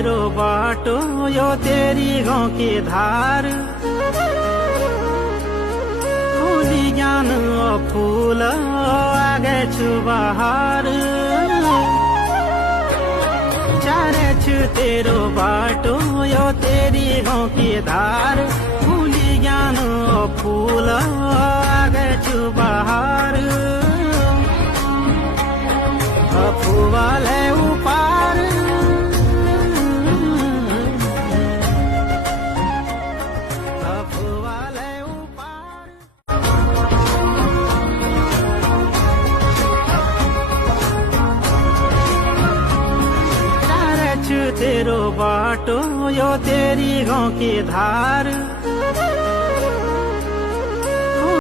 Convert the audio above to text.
तेरो बाटो यो तेरी गाउँ की धार फूली ज्ञान फूल आगे छु बहार चारे छु तेरो बाटो यो तेरी गाउँ की धार फूली ज्ञान फूल आगे छु बहार फुवाले उपार तेरो बाटो यो तेरी गाउँ की धार